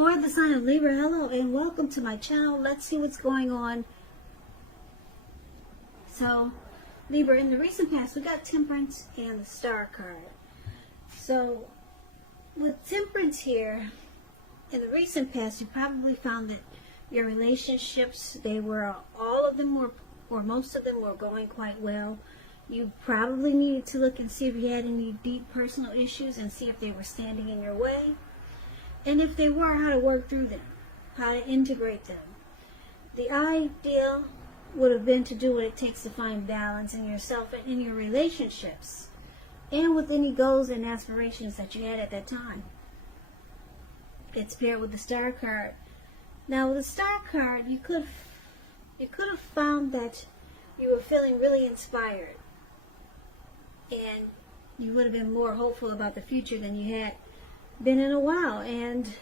For the sign of Libra, hello and welcome to my channel. Let's see what's going on. So, Libra, in the recent past, we got Temperance and the Star card. So, with Temperance here, in the recent past, you probably found that your relationships, all of them were, or most of them were going quite well. You probably needed to look and see if you had any deep personal issues and see if they were standing in your way. And if they were, how to work through them, how to integrate them. The ideal would have been to do what it takes to find balance in yourself and in your relationships, and with any goals and aspirations that you had at that time. It's paired with the Star card. Now, with the Star card, you could have found that you were feeling really inspired, and you would have been more hopeful about the future than you had been in a while, and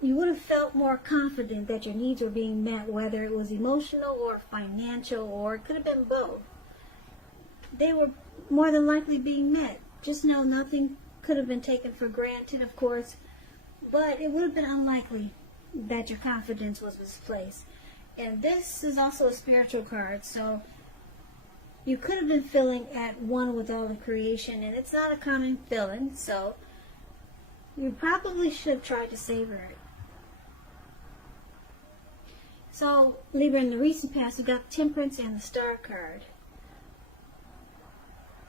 you would have felt more confident that your needs were being met, whether it was emotional or financial, or it could have been both. They were more than likely being met. Just know nothing could have been taken for granted, of course, but it would have been unlikely that your confidence was misplaced. And this is also a spiritual card, so you could have been feeling at one with all of creation, and it's not a common feeling, so you probably should have tried to savor it. So, Libra, in the recent past, you got Temperance and the Star card.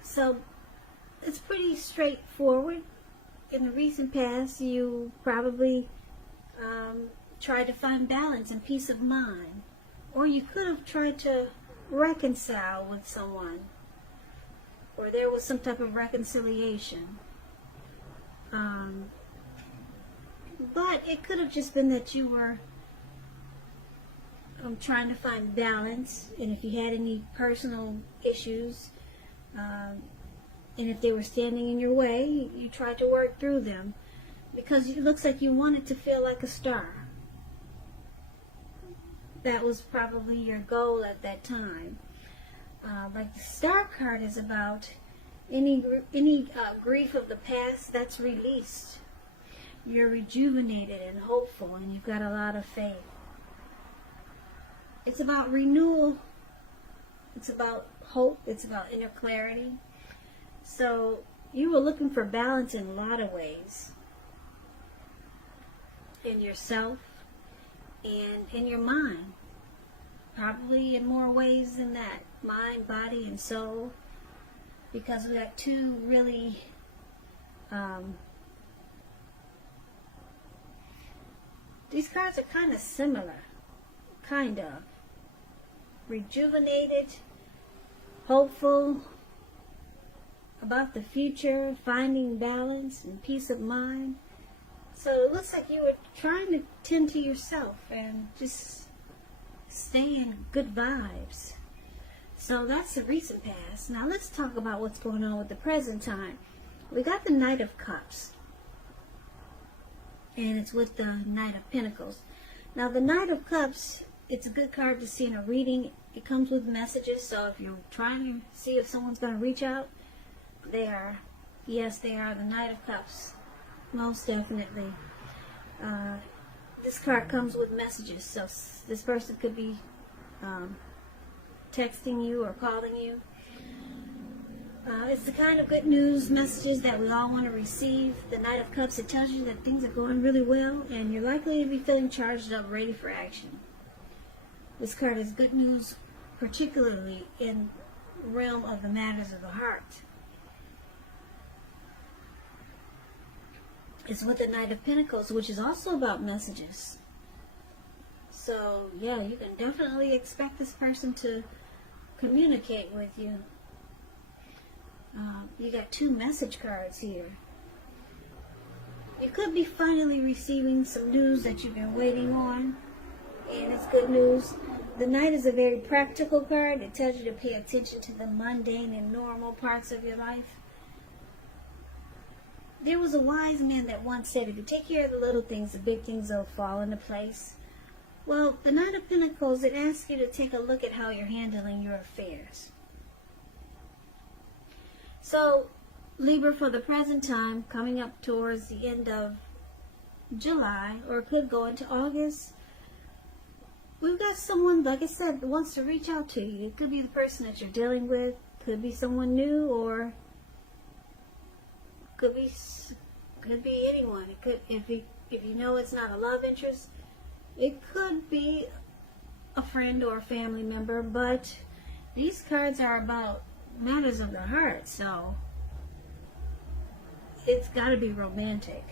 So, it's pretty straightforward. In the recent past, you probably tried to find balance and peace of mind. Or you could have tried to reconcile with someone, or there was some type of reconciliation, but it could have just been that you were trying to find balance, and if you had any personal issues, and if they were standing in your way, you tried to work through them, because it looks like you wanted to feel like a star. That was probably your goal at that time. Like the Star card is about any grief of the past that's released. You're rejuvenated and hopeful, and you've got a lot of faith. It's about renewal. It's about hope. It's about inner clarity. So you were looking for balance in a lot of ways. In yourself and in your mind. Probably in more ways than that. Mind, body, and soul. Because we got two really these cards are kind of similar. Kind of. Rejuvenated, hopeful, about the future, finding balance and peace of mind. So it looks like you were trying to tend to yourself and just stay in good vibes. So that's the recent past. Now let's talk about what's going on with the present time. We got the Knight of Cups, and it's with the Knight of Pentacles. Now the Knight of Cups, it's a good card to see in a reading. It comes with messages, so if you're trying to see if someone's going to reach out, they are. Yes, they are the Knight of Cups. Most definitely. This card comes with messages, so this person could be texting you or calling you. It's the kind of good news messages that we all want to receive. The Knight of Cups, it tells you that things are going really well, and you're likely to be feeling charged up, ready for action. This card is good news, particularly in the realm of the matters of the heart. It's with the Knight of Pentacles, which is also about messages. So, yeah, you can definitely expect this person to communicate with you. You got two message cards here. You could be finally receiving some news that you've been waiting on, and it's good news. The Knight is a very practical card. It tells you to pay attention to the mundane and normal parts of your life. There was a wise man that once said, if you take care of the little things, the big things will fall into place. Well, the Knight of Pentacles, it asks you to take a look at how you're handling your affairs. So, Libra, for the present time, coming up towards the end of July, or it could go into August. We've got someone, like I said, that wants to reach out to you. It could be the person that you're dealing with, could be someone new, or could be anyone. It could, if you know it's not a love interest, it could be a friend or a family member. But these cards are about matters of the heart, so it's got to be romantic,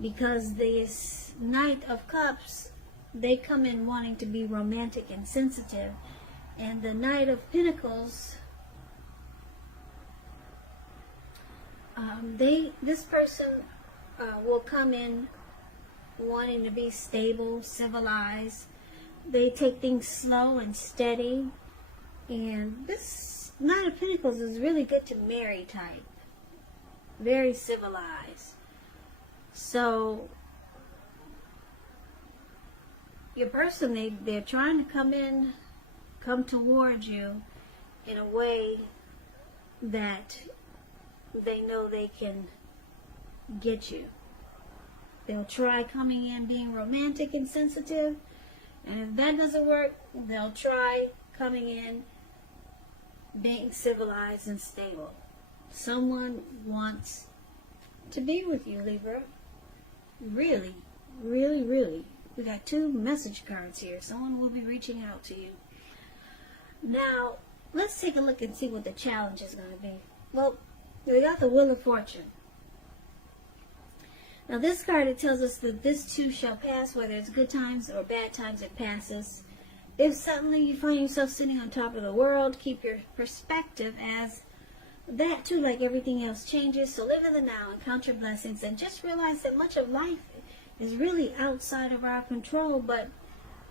because this Knight of Cups, they come in wanting to be romantic and sensitive, and the Knight of Pentacles, this person will come in wanting to be stable, civilized. They take things slow and steady, and this Knight of Pentacles is really good to marry type, very civilized. So your person, they're trying to come towards you in a way that they know they can get you. They'll try coming in being romantic and sensitive, and if that doesn't work, they'll try coming in being civilized and stable. Someone wants to be with you, Libra. Really, really, really. We got 2 message cards here. Someone will be reaching out to you. Now, let's take a look and see what the challenge is going to be. Well, we got the Wheel of Fortune. Now, this card, it tells us that this too shall pass, whether it's good times or bad times, it passes. If suddenly you find yourself sitting on top of the world, keep your perspective as that too, like everything else, changes. So live in the now and count your blessings, and just realize that much of life is really outside of our control, but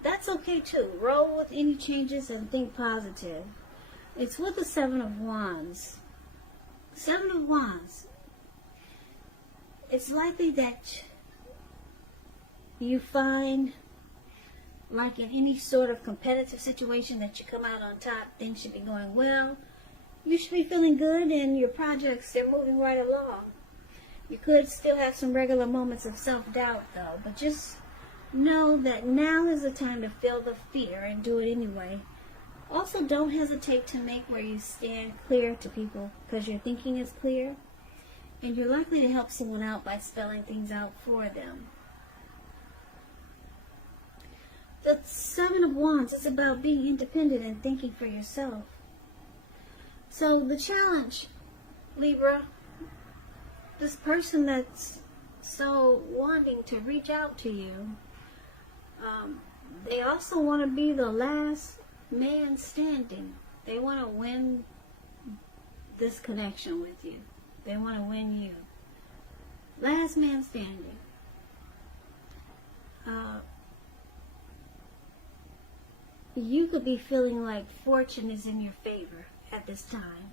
that's okay too. Roll with any changes and think positive. It's with the 7 of Wands. 7 of Wands. It's likely that you find, like in any sort of competitive situation, that you come out on top. Things should be going well. You should be feeling good, and your projects, they're moving right along. You could still have some regular moments of self-doubt, though, but just know that now is the time to feel the fear and do it anyway. Also, don't hesitate to make where you stand clear to people, because your thinking is clear, and you're likely to help someone out by spelling things out for them. The 7 of Wands is about being independent and thinking for yourself. So the challenge, Libra, this person that's so wanting to reach out to you, they also want to be the last man standing. They want to win this connection with you. They want to win you. Last man standing. You could be feeling like fortune is in your favor at this time.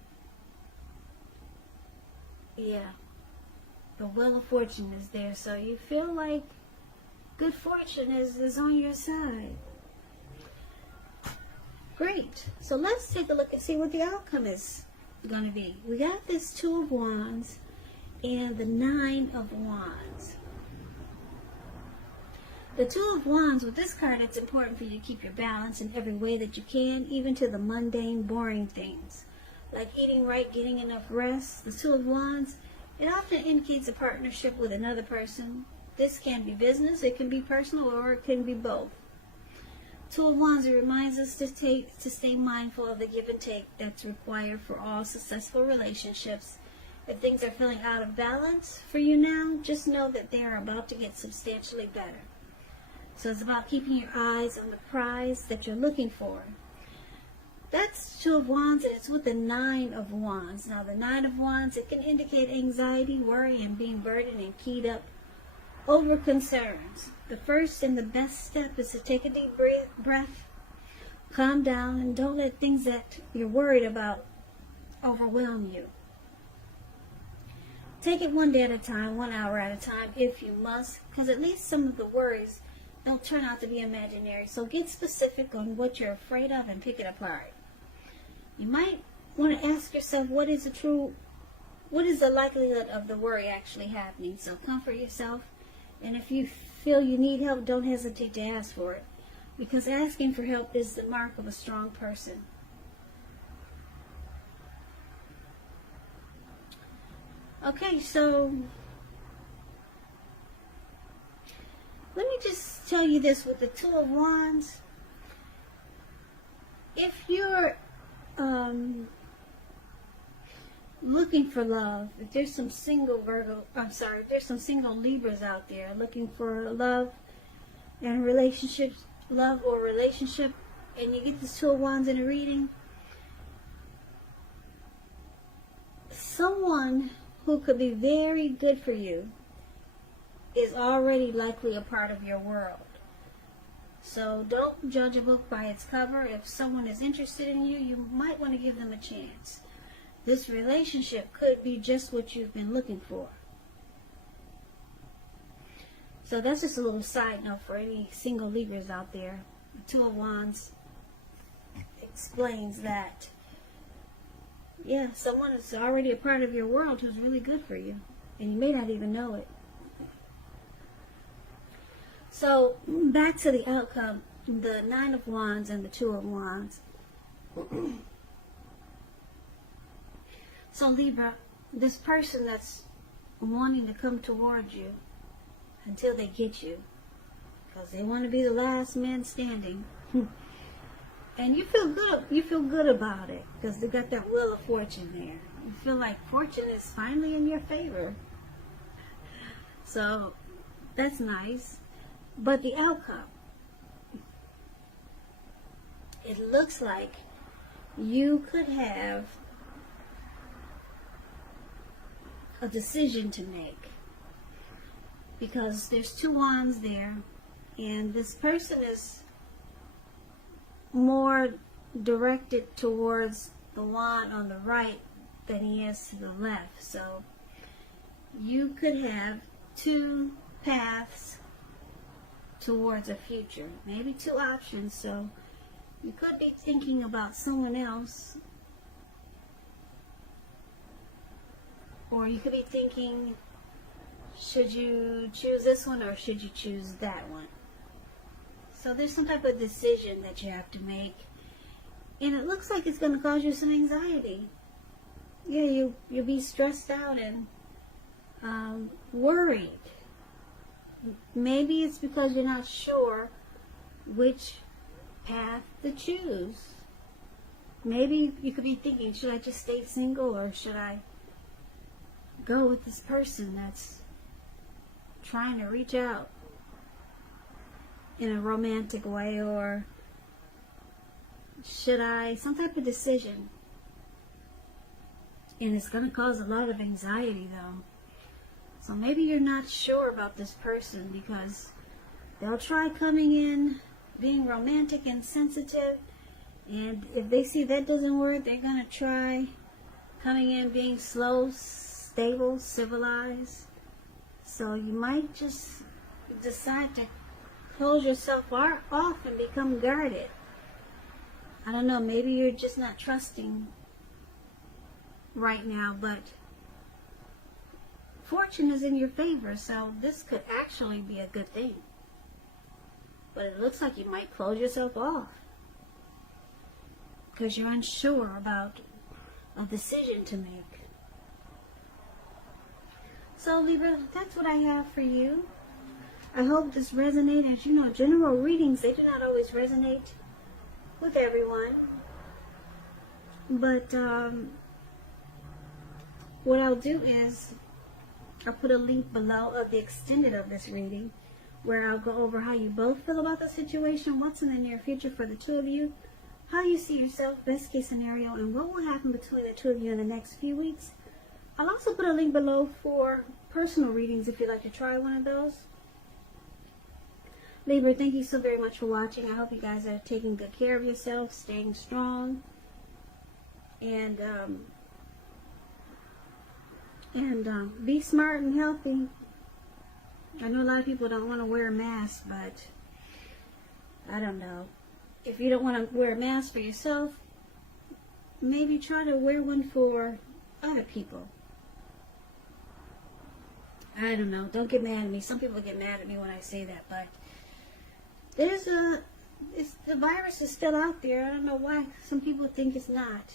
Yeah. The Wheel of Fortune is there, so you feel like good fortune is on your side. Great. So let's take a look and see what the outcome is going to be. We got this 2 of Wands and the 9 of Wands. The 2 of Wands, with this card, it's important for you to keep your balance in every way that you can, even to the mundane, boring things, like eating right, getting enough rest. The 2 of Wands, it often indicates a partnership with another person. This can be business, it can be personal, or it can be both. 2 of Wands, it reminds us to stay mindful of the give and take that's required for all successful relationships. If things are feeling out of balance for you now, just know that they are about to get substantially better. So it's about keeping your eyes on the prize that you're looking for. That's 2 of Wands, and it's with the 9 of Wands. Now, the 9 of Wands, it can indicate anxiety, worry, and being burdened and keyed up over concerns. The first and the best step is to take a deep breath, calm down, and don't let things that you're worried about overwhelm you. Take it one day at a time, 1 hour at a time, if you must, because at least some of the worries, they'll turn out to be imaginary. So get specific on what you're afraid of and pick it apart. You might want to ask yourself, what is the likelihood of the worry actually happening? So comfort yourself And if you feel you need help, don't hesitate to ask for it, because asking for help is the mark of a strong person. Okay, so let me just tell you this with the Two of Wands. If you're looking for love, if there's some single if there's some single Libras out there looking for love and relationships, love or relationship, and you get this Two of Wands in a reading, someone who could be very good for you is already likely a part of your world. So don't judge a book by its cover. If someone is interested in you, you might want to give them a chance. This relationship could be just what you've been looking for. So that's just a little side note for any single Libras out there. The Two of Wands explains that. Yeah, someone is already a part of your world who's really good for you, and you may not even know it. So, back to the outcome, the Nine of Wands and the Two of Wands. So, Libra, this person that's wanting to come towards you until they get you, because they want to be the last man standing. And you feel good about it, because they got that Wheel of Fortune there. You feel like fortune is finally in your favor. So, that's nice. But the outcome, it looks like you could have a decision to make, because there's two wands there, and this person is more directed towards the wand on the right than he is to the left. So you could have two paths towards a future, maybe two options. So you could be thinking about someone else, or you could be thinking, should you choose this one or should you choose that one? So there's some type of decision that you have to make, and it looks like it's going to cause you some anxiety. Yeah, you'll be stressed out and worried. Maybe it's because you're not sure which path to choose. Maybe you could be thinking, should I just stay single, or should I go with this person that's trying to reach out in a romantic way, or should I, some type of decision. And it's going to cause a lot of anxiety though. So maybe you're not sure about this person, because they'll try coming in being romantic and sensitive, and if they see that doesn't work, they're going to try coming in being slow, stable, civilized. So you might just decide to close yourself off and become guarded. I don't know, maybe you're just not trusting right now, but fortune is in your favor, so this could actually be a good thing. But it looks like you might close yourself off because you're unsure about a decision to make. So Libra, that's what I have for you. I hope this resonates. As you know, general readings, they do not always resonate with everyone. But what I'll do is I'll put a link below of the extended of this reading, where I'll go over how you both feel about the situation, what's in the near future for the two of you, how you see yourself, best case scenario, and what will happen between the two of you in the next few weeks. I'll also put a link below for personal readings if you'd like to try one of those. Libra, thank you so very much for watching. I hope you guys are taking good care of yourselves, staying strong, and be smart and healthy. I know a lot of people don't want to wear a mask, but I don't know. If you don't want to wear a mask for yourself, maybe try to wear one for other people. I don't know. Don't get mad at me. Some people get mad at me when I say that, but the virus is still out there. I don't know why some people think it's not.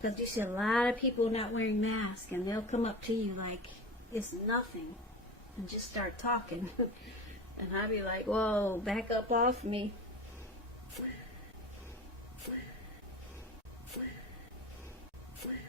Because you see a lot of people not wearing masks, and they'll come up to you like it's nothing and just start talking. And I'll be like, whoa, back up off me.